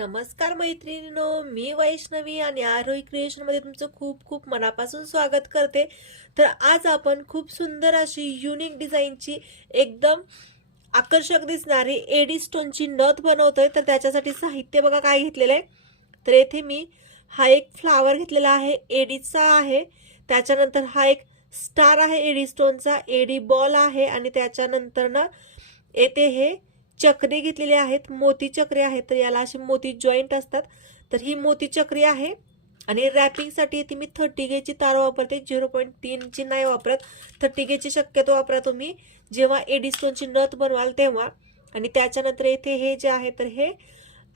नमस्कार मैत्रिणींनो मी वैष्णवी आणि आरोही क्रिएशनमध्ये तुमचं खूप खूप मनापासून स्वागत करते. तर आज आपण खूप सुंदर अशी युनिक डिझाईनची एकदम आकर्षक दिसणारी एडी स्टोनची नथ बनवतोय. तर त्याच्यासाठी साहित्य बघा काय घेतलेलं आहे. तर येथे मी हा एक फ्लावर घेतलेला आहे एडीचा आहे. त्याच्यानंतर हा एक स्टार आहे एडी स्टोनचा. एडी बॉल आहे आणि त्याच्यानंतर ना येथे हे चक्रे घेतलेले आहेत मोती चक्रे आहेत तर याला असे मोती जॉईंट असतात. तर ही मोती चक्री आहे आणि रॅपिंगसाठी येते मी थर्टी गेची तार वापरते झिरो पॉईंट तीनची नाही वापरत. थर्टी गेची शक्यतो वापरा तुम्ही. जेव्हा एडिस्टोनची नथ बनवाल तेव्हा. आणि त्याच्यानंतर इथे हे जे आहे तर हे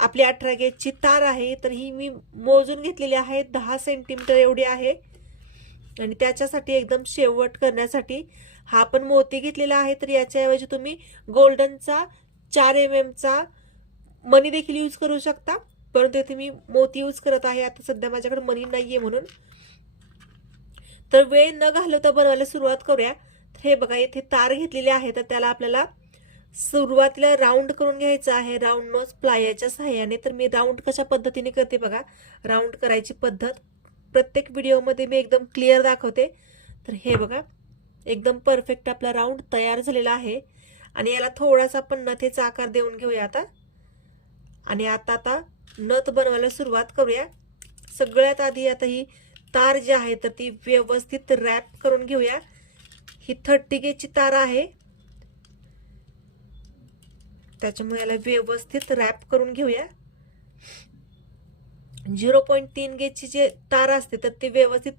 आपली अठरा गेजची तार आहे. तर ही मी मोजून घेतलेली आहे दहा सेंटीमीटर एवढी आहे. आणि त्याच्यासाठी एकदम शेवट करण्यासाठी हा पण मोती घेतलेला आहे. तर याच्याऐवजी तुम्ही गोल्डनचा चार एम एमचा मनी देखील यूज करू शकता. परंतु इथे मी मोती यूज करत आहे. आता सध्या माझ्याकडे मनी नाही आहे म्हणून. तर वेळ न घालवता बनवायला सुरुवात करूया. तर हे बघा इथे तार घेतलेले आहे तर त्याला आपल्याला सुरुवातीला राऊंड करून घ्यायचं आहे. राऊंड नोज प्लायाच्या सहाय्याने. तर मी राऊंड कशा पद्धतीने करते बघा. राऊंड करायची पद्धत. प्रत्येक व्हिडिओमध्ये मी एकदम क्लिअर दाखवते. तर हे बघा. एकदम परफेक्ट आपला राऊंड तयार झालेला आहे. आणि याला थोडासा आपण नथेचा आकार देऊन घेऊया आता. आणि आता आता नथ बनवायला सुरुवात करूया. सगळ्यात आधी आता ही तार जी आहे तर ती व्यवस्थित रॅप करून घेऊया. ही थर्टी गेजची तार आहे. त्याच्यामुळे याला व्यवस्थित रॅप करून घेऊया. झिरो पॉईंट तीन गेजची जे तार असते तर ती व्यवस्थित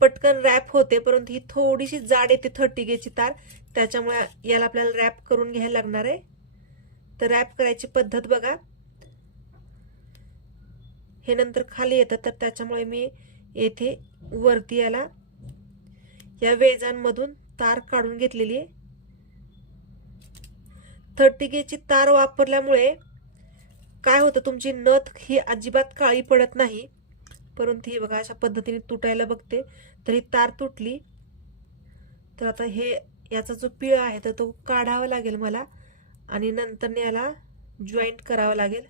पटकन रॅप होते परंतु ही थोडीशी जाड येते थर्टी गेची तार. त्याच्यामुळे याला आपल्याला रॅप करून घ्यायला लागणार आहे. तर रॅप करायची पद्धत बघा. हे नंतर खाली येतं तर त्याच्यामुळे मी येथे वरती याला या वेजांमधून तार काढून घेतलेली आहे. थर्टी गेची तार वापरल्यामुळे काय होतं तुमची नथ ही अजिबात काळी पडत नाही. परंतु ही बघा अशा पद्धतीने तुटायला बघते. तर ही तार तुटली. तर आता हे याचा जो पिळ आहे तर तो काढावा लागेल मला. आणि नंतर याला जॉईंट करावं लागेल.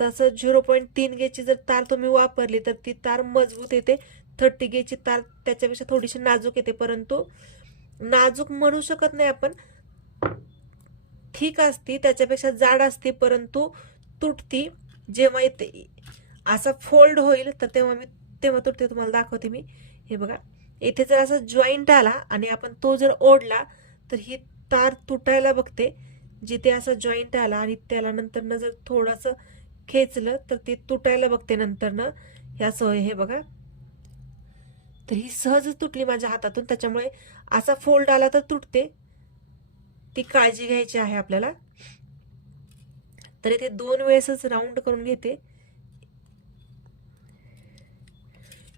तसं झिरो पॉईंट तीन गेची जर तार तुम्ही वापरली तर ती तार मजबूत येते. थर्टी गेची तार त्याच्यापेक्षा थोडीशी नाजूक येते. परंतु नाजूक म्हणू शकत नाही आपण. ठीक असती त्याच्यापेक्षा जाड असते परंतु तुटती. जेव्हा येते असा फोल्ड होईल तर तेव्हा मी तेव्हा तुटते तुम्हाला दाखवते मी. हे बघा इथे जर असा जॉईंट आला आणि आपण तो जर ओढला तर ही तार तुटायला बघते. जिथे असा जॉईंट आला आणि त्याला नंतरनं जर थोडंसं खेचलं तर ती तुटायला बघते नंतरनं. ह्या सवय हे बघा. तर ही सहजच तुटली माझ्या हातातून त्याच्यामुळे असा फोल्ड आला तर तुटते. ती काळजी घ्यायची आहे आपल्याला. तर इथे दोन वेळेसच राऊंड करून घेते.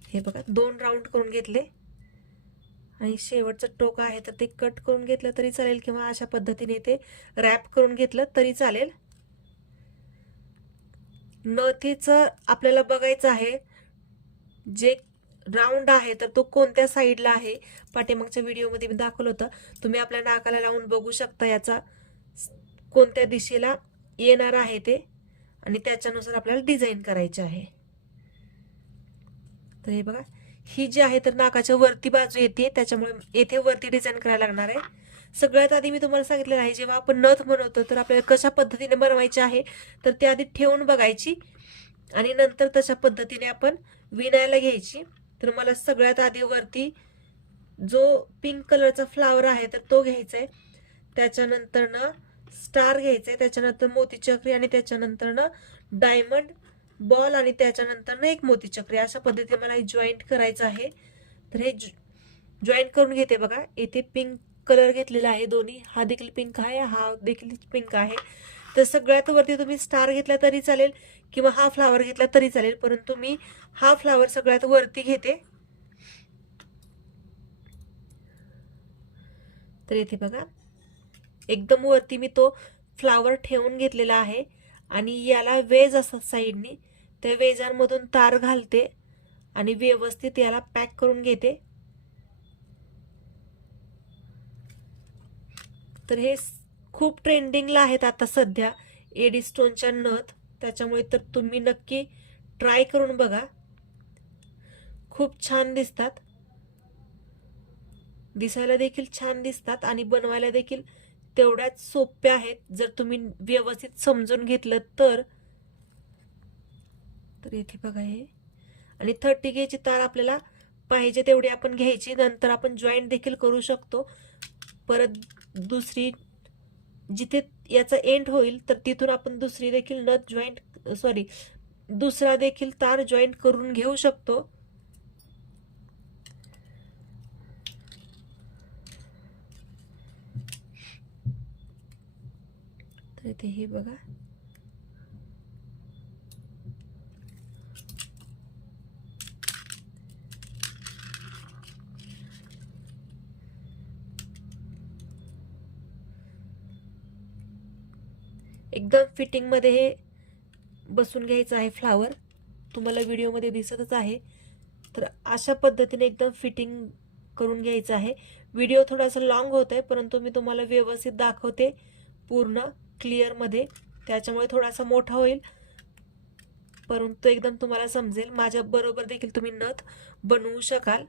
हे बघा दोन राऊंड करून घेतले. आणि शेवटचं टोक आहे तर ते कट करून घेतलं तरी चालेल किंवा अशा पद्धतीने ते रॅप करून घेतलं तरी चालेल. नथीचं आपल्याला बघायचं आहे जे राऊंड आहे तर तो कोणत्या साईडला आहे? पाठीमागच्या व्हिडिओमध्ये मी दाखवलं होतं. तुम्ही आपल्या नाकाला लावून बघू शकता याचा. कोणत्या दिशेला? येणार आहे ते आणि त्याच्यानुसार आपल्याला डिझाईन करायचे आहे. तर हे बघा ही जी आहे तर नाकाच्या वरती बाजू येते त्याच्यामुळे येथे वरती डिझाईन करायला लागणार आहे. सगळ्यात आधी मी तुम्हाला सांगितलेलं आहे जेव्हा आपण नथ बनवतो तर आपल्याला कशा पद्धतीने बनवायची आहे तर ते आधी ठेवून बघायची आणि नंतर तशा पद्धतीने आपण विणायला घ्यायची. तर मला सगळ्यात आधी वरती जो पिंक कलरचा फ्लावर आहे तर तो घ्यायचा आहे. त्याच्यानंतरनं स्टार घ्यायचा आहे त्याच्यानंतर मोतीचक्री आणि त्याच्यानंतरनं डायमंड बॉल आणि त्याच्यानंतरनं एक मोतीचक्री. अशा पद्धतीने मला हे जॉईंट करायचं आहे. तर हे जॉईंट करून घेते बघा. येथे पिंक कलर घेतलेला आहे दोन्ही. हा देखील पिंक आहे हा देखील पिंक आहे. तर सगळ्यात वरती तुम्ही स्टार घेतला तरी चालेल किंवा हा फ्लावर घेतला तरी चालेल. परंतु मी हा फ्लावर सगळ्यात वरती घेते. तर येथे बघा. एकदम वरती मी तो फ्लावर ठेवून घेतलेला आहे. आणि याला वेज असतात साईडनी. त्या वेजांमधून तार घालते आणि व्यवस्थित याला पॅक करून घेते. तर हे खूप ट्रेंडिंगला आहेत आता सध्या. एडी स्टोनच्या नथ. त्याच्यामुळे तर तुम्ही नक्की ट्राय करून बघा. खूप छान दिसतात. दिसायला देखील छान दिसतात आणि बनवायला देखील तेवढ्याच सोप्या आहेत. जर तुम्ही व्यवस्थित समजून घेतलं तर. तर इथे बघा हे. आणि थर्टी गेची तार आपल्याला पाहिजे तेवढी आपण घ्यायची. नंतर आपण जॉईंट देखील करू शकतो. परत दुसरी जिथे याचा एंड होईल तर तिथून आपण दुसरी देखील नथ जॉईंट सॉरी दुसरा देखील तार जॉईंट करून घेऊ शकतो. तर इथे हे बघा. एकदम फिटिंगमध्ये हे बसून घ्यायचं आहे फ्लावर तुम्हाला व्हिडिओमध्ये दिसतच आहे. तर अशा पद्धतीने एकदम फिटिंग करून घ्यायचं आहे. व्हिडिओ थोडासा लॉंग होत आहे परंतु मी तुम्हाला व्यवस्थित दाखवते पूर्ण. क्लिअरमध्ये त्याच्यामुळे थोडासा मोठा होईल. परंतु एकदम तुम्हाला समजेल माझ्या बरोबर देखील तुम्ही नथ बनवू शकाल.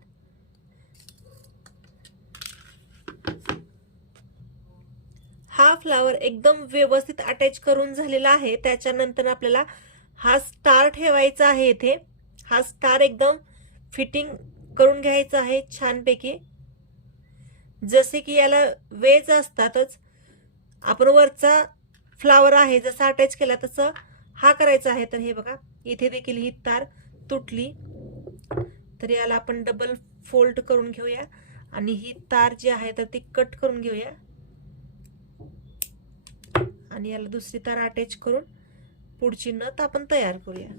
हा फ्लावर एकदम व्यवस्थित अटॅच करून झालेला आहे. त्याच्यानंतर आपल्याला हा स्टार ठेवायचा आहे इथे. हा स्टार एकदम फिटिंग करून घ्यायचा आहे छानपैकी. जसे की याला वेज असतातच आपण वरचा फ्लावर आहे जसा अटॅच केला तसं हा करायचा आहे. तर हे बघा इथे देखील ही तार तुटली. तर याला आपण डबल फोल्ड करून घेऊया. आणि ही तार जी आहे तर ती कट करून घेऊया. आणि याला दुसरी तार अटॅच करून पुढची नथ आपण तयार करूया.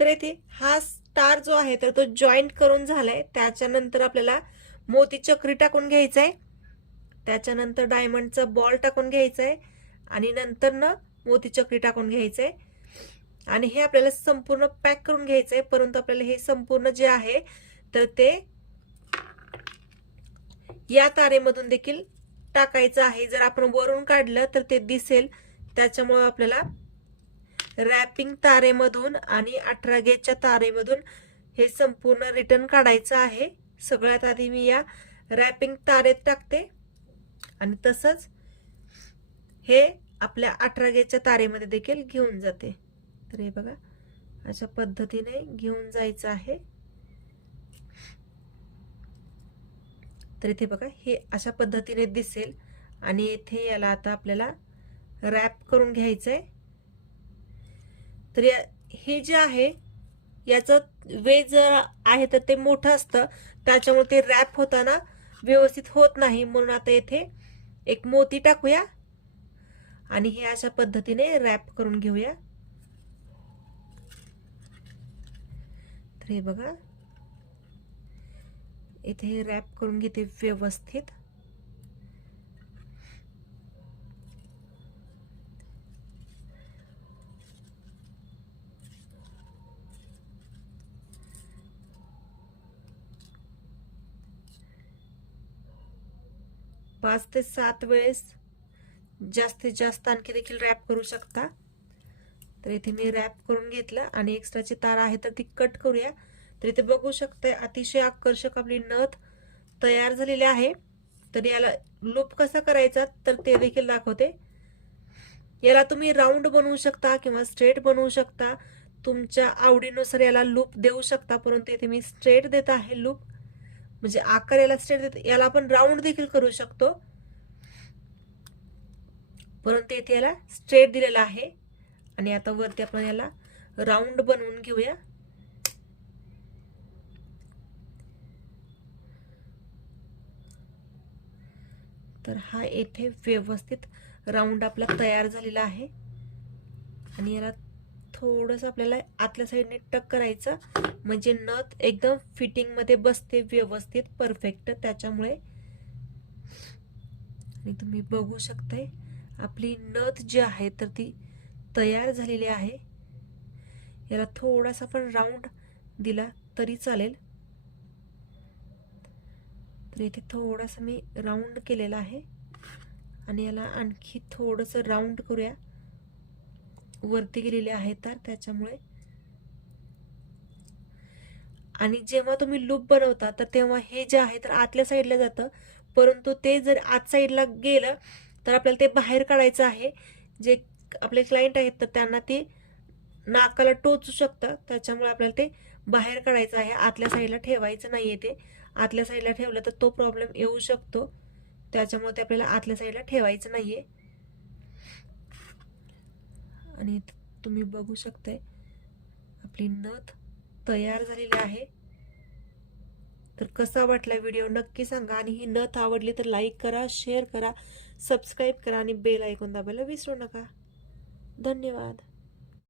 तर येथे हा स्टार जो आहे तर तो जॉईंट करून झालाय. त्याच्यानंतर आपल्याला मोती चक्री टाकून घ्यायचा आहे त्याच्यानंतर डायमंडचा बॉल टाकून घ्यायचा आहे आणि नंतर ना मोती चक्री टाकून घ्यायचं आहे आणि हे आपल्याला संपूर्ण पॅक करून घ्यायचं आहे परंतु आपल्याला हे संपूर्ण जे आहे तर ते या तारेमधून देखील टाकायचं आहे. जर आपण वरून काढलं तर ते दिसेल. त्याच्यामुळं आपल्याला रॅपिंग तारेमधून आणि अठरा गेजच्या तारेमधून हे संपूर्ण रिटर्न काढायचं आहे. सगळ्यात आधी मी या रॅपिंग तारेत टाकते. आणि तसंच हे आपल्या अठरागेच्या तारेमध्ये देखील घेऊन जाते. तर हे बघा अशा पद्धतीने घेऊन जायचं आहे. तर इथे बघा हे अशा पद्धतीने दिसेल आणि इथे याला आता आपल्याला रॅप करून घ्यायचं आहे तर या हे जे आहे याचं वे जर आहे तर ते मोठं असतं. त्याच्यामुळे ते रॅप होताना व्यवस्थित होत नाही. म्हणून आता येथे एक मोती टाकूया आणि हे अशा पद्धतीने रॅप करून घेऊया. तर हे बघा. इथे हे रॅप करून घेते व्यवस्थित. पाच ते सात वेळेस. जास्तीत जास्त आणखी देखील रॅप करू शकता. तर इथे मी रॅप करून घेतलं आणि एक्स्ट्राची तार आहे तर ती कट करूया. तर इथे बघू शकते अतिशय आकर्षक आपली नथ तयार झालेली आहे. तर याला लूप कसा करायचा तर ते देखील दाखवते. याला तुम्ही राऊंड बनवू शकता किंवा स्ट्रेट बनवू शकता. तुमच्या आवडीनुसार याला लूप देऊ शकता परंतु इथे मी स्ट्रेट देत आहे लूप म्हणजे आकार याला स्ट्रेट देत याला आपण राऊंड देखील करू शकतो. परंतु इथे याला स्ट्रेट दिलेला आहे. आणि आता वरती आपण याला राऊंड बनवून घेऊया. तर हा येथे व्यवस्थित राऊंड आपला तयार झालेला आहे. आणि याला थोडंसं आपल्याला आतल्या साईडने टक करायचं. म्हणजे नथ एकदम फिटिंगमध्ये बसते व्यवस्थित परफेक्ट त्याच्यामुळे आणि तुम्ही बघू शकताय आपली नथ जी आहे तर ती तयार झालेली आहे. याला थोडासा पण राऊंड दिला तरी चालेल. तर इथे थोडासा मी राऊंड केलेला आहे. आणि याला आणखी थोडंसं राऊंड करूया. वरती गेलेले आहेत तर त्याच्यामुळे. आणि जेव्हा तुम्ही लूप बनवता तर तेव्हा हे जे आहे तर आतल्या साईडला जातं. परंतु ते जर आत साईडला गेलं तर आपल्याला ते बाहेर काढायचं आहे. जे आपले क्लायंट आहेत तर त्यांना ते नाकाला टोचू शकतं. त्याच्यामुळे आपल्याला ते बाहेर काढायचं आहे. आतल्या साईडला ठेवायचं नाही आहे ते. आतल्या साईडला ठेवलं तर तो प्रॉब्लेम येऊ शकतो. त्याच्यामुळे ते आपल्याला आतल्या साईडला ठेवायचं नाही आहे आणि तुम्ही बघू शकताय आपली नथ तयार झालेली आहे. तर कसा वाटला व्हिडिओ नक्की सांगा आणि ही नथ आवडली तर लाईक करा शेअर करा सबस्क्राईब करा आणि बेल ऐकून दाबायला विसरू नका. धन्यवाद.